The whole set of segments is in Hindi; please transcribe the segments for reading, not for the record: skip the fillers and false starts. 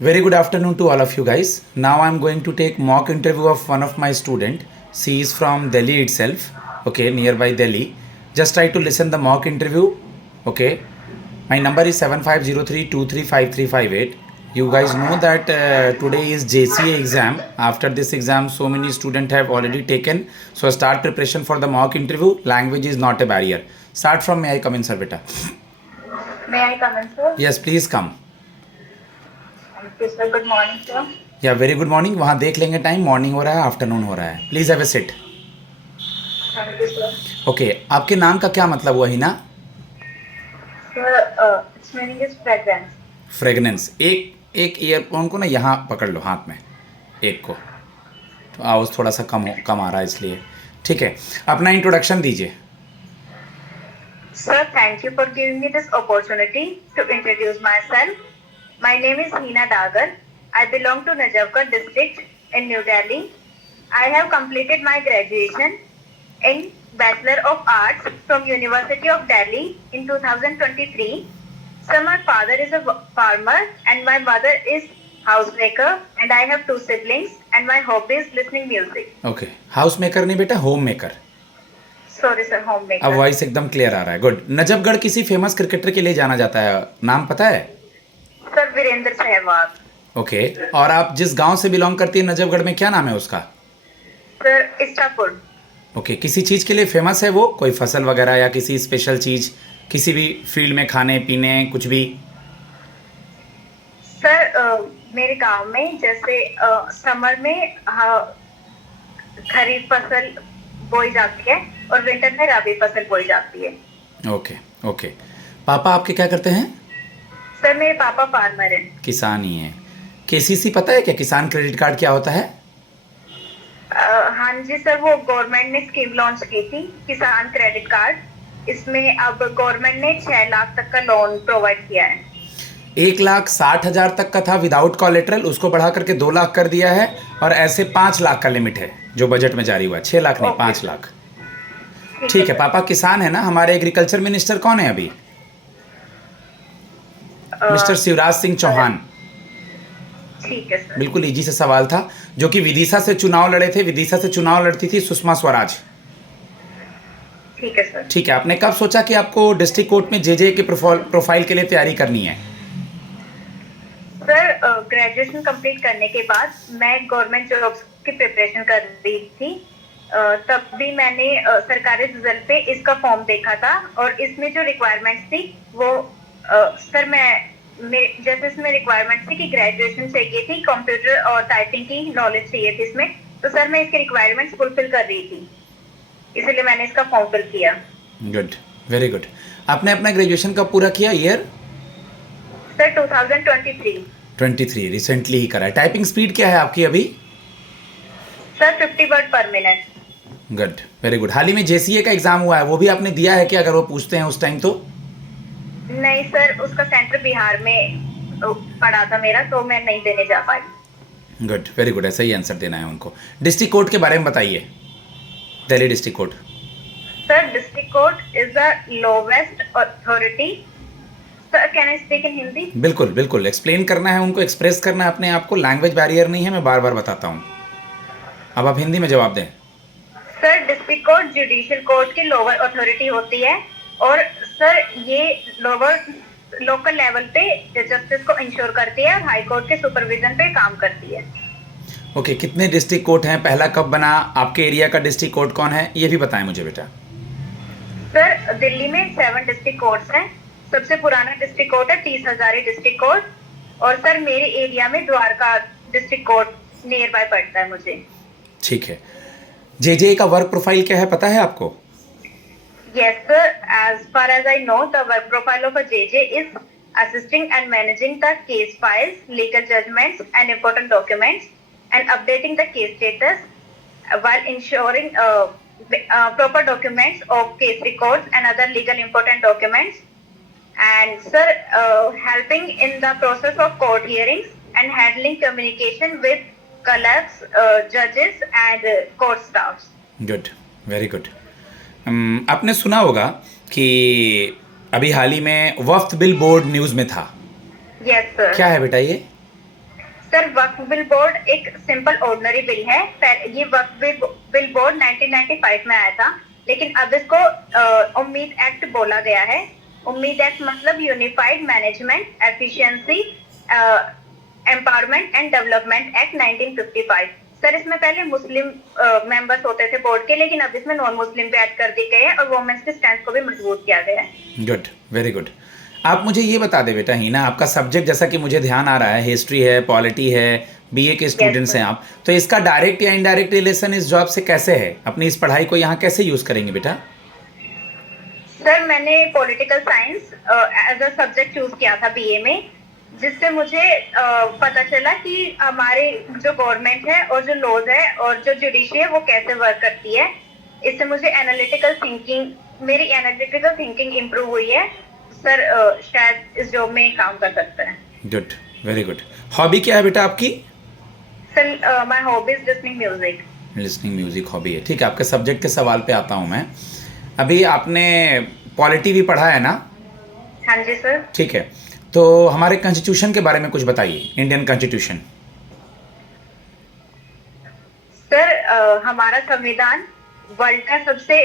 Very good afternoon to all of you guys. Now I'm going to take mock interview of one of my student. She is from Delhi itself. Okay, nearby Delhi. Just try to listen the mock interview. Okay. My number is 7503235358. You guys know that today is JCA exam. After this exam, so many students have already taken. So start preparation for the mock interview. Language is not a barrier. Start from may I come in, sir, beta? May I come in, sir? Yes, please come. Thank you, sir. Good morning, sir. या वेरी गुड मॉर्निंग. वहाँ देख लेंगे टाइम, मॉर्निंग हो रहा है आफ्टरनून हो रहा है. Please have a seat. Thank you, sir. Okay, आपके नाम का क्या मतलब हुआ Hina? Sir, its meaning is fragrance. Fragrance. एक ईयरफोन को ना यहाँ पकड़ लो हाथ में, एक को, तो आवाज़ थोड़ा सा कम आ रहा है इसलिए. ठीक है, अपना इंट्रोडक्शन दीजिए. Sir, thank you for giving me this opportunity to introduce myself. My name is Hina Dagar. I belong to Najafgarh district in New Delhi. I have completed my graduation in Bachelor of Arts from University of Delhi in 2023. So my father is a farmer and my mother is housemaker and I have 2 siblings and my hobby is listening music. Okay, house maker नहीं बेटा, home maker. Sorry sir, homemaker. अब वॉइस एकदम क्लियर आ रहा है. गुड. नजफगढ़ किसी फेमस क्रिकेटर के लिए जाना जाता है, नाम पता है? Sir, Virendra Sehwag. ओके, और आप जिस गांव से बिलोंग करती है नजफगढ़ में, क्या नाम है उसका? Sir, Istapur. ओके, किसी चीज़ के लिए फेमस है वो, कोई फसल वगैरह या किसी स्पेशल चीज़, किसी भी फील्ड में, खाने पीने कुछ भी? सर, मेरे गांव में जैसे समर में खरीफ फसल बोई जाती है और विंटर में रबी फसल बोई जाती है. Okay okay. पापा आपके क्या करते हैं? सर, मेरे पापा फार्मर हैं. किसान ही हैं. केसीसी पता है क्या, किसान क्रेडिट कार्ड क्या होता है? हाँ जी सर, वो गवर्नमेंट ने स्कीम लॉन्च की थी, किसान क्रेडिट कार्ड. इसमें अब गवर्नमेंट ने 6 लाख तक का लोन प्रोवाइड किया है. 1,60,000 तक का था विदाउट कॉलेटरल, उसको बढ़ा करके 2 लाख कर दिया है. और ऐसे 5 लाख का लिमिट है जो बजट में जारी हुआ. 6 लाख नहीं, 5 लाख. ठीक है, पापा किसान है ना. हमारे एग्रीकल्चर मिनिस्टर कौन है अभी? मिस्टर शिवराज सिंह चौहान. ठीक है सर. बिल्कुल इजी से सवाल था. जो कि विदिशा से चुनाव लड़े थे, विदिशा से चुनाव लड़ती थी सुषमा स्वराज. ठीक है सर. ठीक है, आपने कब सोचा कि आपको डिस्ट्रिक्ट कोर्ट में जेजे के प्रोफाइल के लिए तैयारी करनी है? सर, ग्रेजुएशन कंप्लीट करने के बाद मैं गवर्नमेंट जॉब्स की प्रिपरेशन कर रही थी. तब भी मैंने सरकारी रिजल्ट पे इसका फॉर्म देखा था और इसमें जो रिक्वायरमेंट्स थी वो सर जैसे इसमें रिक्वायरमेंट थी कि ग्रेजुएशन चाहिए थी, कंप्यूटर और टाइपिंग की नॉलेज चाहिए थी इसमें. तो सर मैं इसकी रिक्वायरमेंट्स फुलफिल कर रही थी, इसलिए मैंने इसका फॉर्म फिल किया. Good, very good. आपने अपना ग्रेजुएशन कब पूरा किया, ईयर? सर 2023. 23, रिसेंटली ही करा है. टाइपिंग स्पीड क्या है आपकी अभी? सर 50 वर्ड पर मिनट. Good, very good. हाल ही में जेसीए का एग्जाम हुआ है, वो भी आपने दिया है क्या, अगर वो पूछते हैं उस टाइम तो? नहीं सर, उसका सेंटर बिहार में पड़ा था मेरा, तो मैं नहीं देने जा पाई. Good, very good. ऐसा ही आंसर देना है उनको. डिस्ट्रिक्ट कोर्ट के बारे में बताइए, Delhi district court. Sir, district court is the lowest authority. Sir, can I speak in Hindi? बिल्कुल बिल्कुल, एक्सप्लेन करना है उनको, एक्सप्रेस करना है अपने आप को. लैंग्वेज बैरियर नहीं है, मैं बार बार बताता हूँ. अब आप हिंदी में जवाब दें. Sir, district court judicial court की लोअर अथॉरिटी होती है और सर ये लोअर लोकल लेवल पे जस्टिस को इंश्योर करती है और हाई कोर्ट के सुपरविजन पे काम करती है. ओके, कितने डिस्ट्रिक्ट कोर्ट हैं, पहला कब बना, आपके एरिया का डिस्ट्रिक्ट कोर्ट कौन है, ये भी बताएं मुझे बेटा. सर, दिल्ली में 7 डिस्ट्रिक्ट कोर्ट्स हैं. सबसे पुराना डिस्ट्रिक्ट कोर्ट है 30 हजारी डिस्ट्रिक्ट कोर्ट. और सर मेरे एरिया में Dwarka district court near by पड़ता है मुझे. ठीक है. जेजे का वर्क प्रोफाइल क्या है, पता है आपको? Yes, sir. As far as I know, the work profile of a JJ is assisting and managing the case files, legal judgments, and important documents, and updating the case status while ensuring proper documents of case records and other legal important documents. And sir, helping in the process of court hearings and handling communication with clerks, judges, and court staffs. Good, very good. आपने सुना होगा कि अभी हाल ही में वफ्त बिल बोर्ड न्यूज़ में था. Yes sir. क्या है बेटा ये? सर वक्फ बिल बोर्ड एक सिंपल ऑर्डिनरी बिल है। ये वक्फ बिल बोर्ड 1995 में आया था, लेकिन अब इसको उम्मीद एक्ट बोला गया है। उम्मीद एक्ट मतलब unified management efficiency empowerment and development act 1955। Sir इसमें पहले मुस्लिम मेंबर्स होते थे बोर्ड के, लेकिन अब इसमें नॉन मुस्लिम भी ऐड कर दिए गए हैं और वुमेन्स के स्टैंड को भी मजबूत किया गया है। Good, very good. आप मुझे ये बता दे बेटा हिना, आपका सब्जेक्ट जैसा कि मुझे ध्यान आ रहा है हिस्ट्री है, पॉलिटी है, बीए के स्टूडेंट्स हैं आप, तो इसका डायरेक्ट या इनडायरेक्ट रिलेशन इस जॉब से कैसे है? अपनी इस पढ़ाई को यहाँ कैसे यूज करेंगे बेटा? सर मैंने political science as a subject choose किया था बीए में, जिससे मुझे पता चला कि हमारे जो गवर्नमेंट है और जो लॉज है और जो जुडिशरी है वो कैसे वर्क करती है। इससे मुझे मेरी एनालिटिकल थिंकिंग इम्प्रूव हुई है। सर शायद इस जॉब में काम कर सकते हैं। Good, very good. हॉबी क्या है बेटा आपकी? Sir my hobby is listening music. Listening music hobby है, ठीक है। आपके सब्जेक्ट के सवाल पे आता हूँ मैं। अभी आपने पॉलिटी भी पढ़ा है ना? हाँ जी सर। ठीक है, तो हमारे कॉन्स्टिट्यूशन के बारे में कुछ बताइए, इंडियन कॉन्स्टिट्यूशन। सर हमारा संविधान वर्ल्ड का सबसे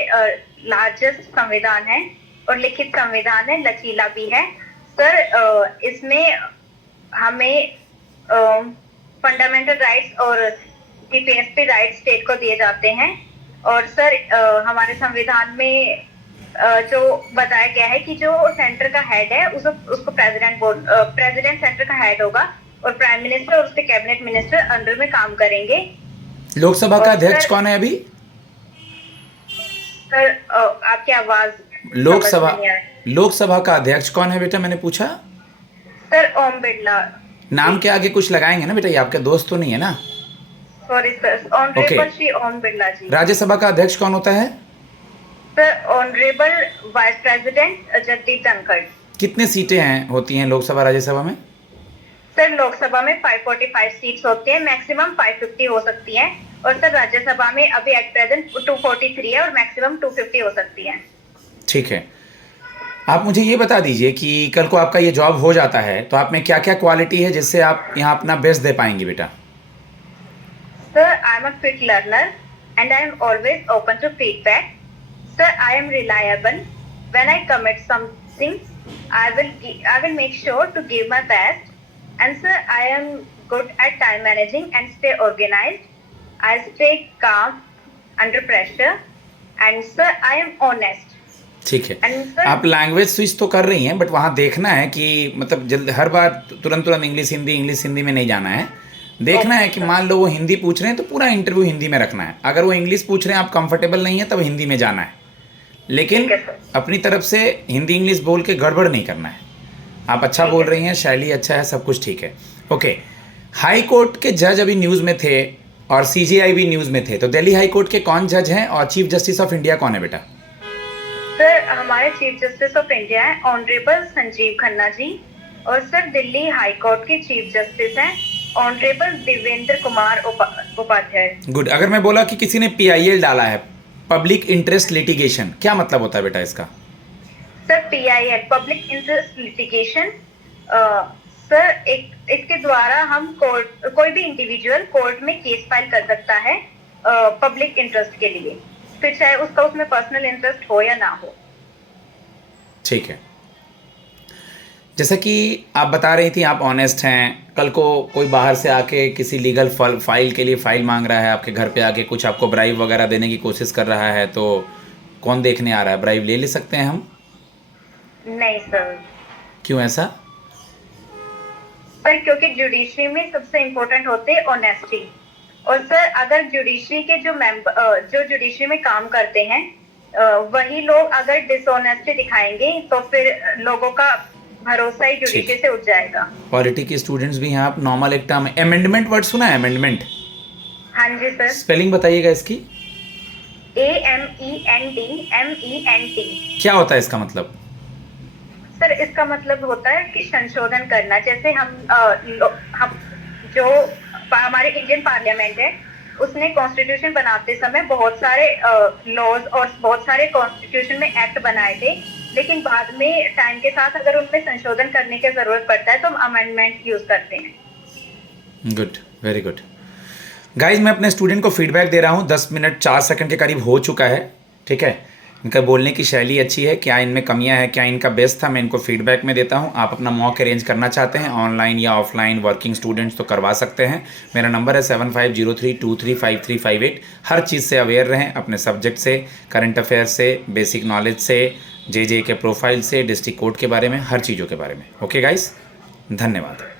लार्जेस्ट संविधान है और लिखित संविधान है, लचीला भी है। सर इसमें हमें फंडामेंटल राइट्स और डीपीएसपी राइट्स स्टेट को दिए जाते हैं। और सर हमारे संविधान में जो बताया गया है कि जो सेंटर का हेड है उसको प्रेसिडेंट सेंटर का हेड होगा और प्राइम मिनिस्टर और उसके कैबिनेट मिनिस्टर अंडर में काम करेंगे। लोकसभा का अध्यक्ष कौन है अभी? सर आपकी आवाज लोकसभा का अध्यक्ष कौन है बेटा, मैंने पूछा? सर ओम बिरला। नाम के आगे कुछ लगाएंगे ना बेटा, ये आपके दोस्त तो नहीं है ना? Sorry sir, honourable Shri Om Birla जी। राज्यसभा का अध्यक्ष कौन होता है? Sir honourable vice president Jagdeep Dhankhar. कितने सीटें होती हैं लोकसभा राज्यसभा में? सर लोकसभा में 545 सीट्स होती हैं, मैक्सिमम 550 हो सकती हैं। और सर राज्यसभा में अभी एट प्रेजेंट 243 है और मैक्सिमम 250 हो सकती है। ठीक है, आप मुझे ये बता दीजिए कि कल को आपका ये जॉब हो जाता है तो आप में क्या क्या क्वालिटी है जिससे आप यहाँ अपना बेस्ट दे पाएंगे बेटा? Sir I am a quick learner and I am always open to feedback. Sir, I am reliable. When I commit something, I will make sure to give my best. And sir, I am good at time managing and stay organized. I stay calm under pressure. And sir, I am honest. ठीक है। sir, आप लैंग्वेज स्विच तो कर रही हैं, बट वहाँ देखना है कि मतलब जल्द हर बार तुरंत इंग्लिश हिंदी में नहीं जाना है। देखना है कि मान लो वो हिंदी पूछ रहे हैं तो पूरा इंटरव्यू हिंदी में रखना है। अगर वो इंग्लिश पूछ रहे हैं आप कंफर्टेबल नहीं है तब हिंदी में जाना है, लेकिन अपनी तरफ से हिंदी इंग्लिश बोल के गड़बड़ नहीं करना है। आप अच्छा बोल रही हैं, शैली अच्छा है, सब कुछ ठीक है। ओके, हाई कोर्ट के जज अभी न्यूज़ में थे और सीजेआई भी न्यूज़ में थे, तो दिल्ली हाई कोर्ट के कौन जज हैं और चीफ जस्टिस ऑफ इंडिया कौन है बेटा? सर हमारे चीफ जस्टिस ऑफ इंडिया है ऑनरेबल संजीव खन्ना जी। और सर दिल्ली हाई कोर्ट के चीफ जस्टिस हैं ऑनरेबल देवेंद्र कुमार उपाध्याय। गुड। अगर मैं बोला कि किसी ने पीआईएल डाला है, पब्लिक इंटरेस्ट लिटिगेशन, क्या मतलब होता है बेटा इसका? Sir PIL public interest litigation sir इसके द्वारा हम कोई भी इंडिविजुअल कोर्ट में केस फाइल कर सकता है पब्लिक इंटरेस्ट के लिए, फिर चाहे उसका उसमें पर्सनल इंटरेस्ट हो या ना हो। ठीक है, जैसा कि आप बता रही थी आप ऑनेस्ट हैं, कल को कोई बाहर से आके किसी लीगल फाइल के लिए फाइल मांग रहा है आपके घर पे आके, कुछ आपको ब्राइब वगैरह देने की कोशिश कर रहा है, तो कौन देखने आ रहा है? ब्राइब ले सकते हैं हम? नहीं सर। क्यों ऐसा? सर क्योंकि जुडिशरी में सबसे इम्पोर्टेंट होते हैं ऑनेस्टी। और सर अगर जुडिशरी के जो जुडिशरी में काम करते हैं वही लोग अगर डिसऑनेस्टी दिखाएंगे तो फिर लोगों का भरोसा ही जुडिशरी से उठ जाएगा। पॉलिटी के स्टूडेंट्स भी हैं आप। नॉर्मल एक टर्म अमेंडमेंट वर्ड सुना है? अमेंडमेंट। हाँ जी सर। स्पेलिंग बताइएगा इसकी। AMENDMENT। क्या होता है इसका मतलब? सर इसका मतलब होता है कि संशोधन करना। जैसे हम जो हमारे इंडियन पार्लियामेंट है उसने कॉन्स्टिट्यूशन बनाते समय बहुत सारे लॉज और बहुत सारे कॉन्स्टिट्यूशन में एक्ट बनाए थे, लेकिन बाद में टाइम के साथ अगर उनमें संशोधन करने की जरूरत पड़ता है तो हम अमेंडमेंट यूज करते हैं। Good, very good. गाइज मैं अपने स्टूडेंट को फीडबैक दे रहा हूँ, 10 मिनट 4 सेकंड के करीब हो चुका है, ठीक है। इनका बोलने की शैली अच्छी है, क्या इनमें कमियां हैं, क्या इनका बेस्ट था, मैं इनको फीडबैक में देता हूँ। आप अपना मॉक अरेंज करना चाहते हैं ऑनलाइन या ऑफलाइन, वर्किंग स्टूडेंट्स तो करवा सकते हैं। मेरा नंबर है 7503235358। हर चीज़ से अवेयर रहें, अपने सब्जेक्ट से, करंट अफेयर से, बेसिक नॉलेज से, जे के प्रोफाइल से, डिस्ट्रिक्ट कोर्ट के बारे में, हर चीज़ों के बारे में। ओके गाइस, धन्यवाद।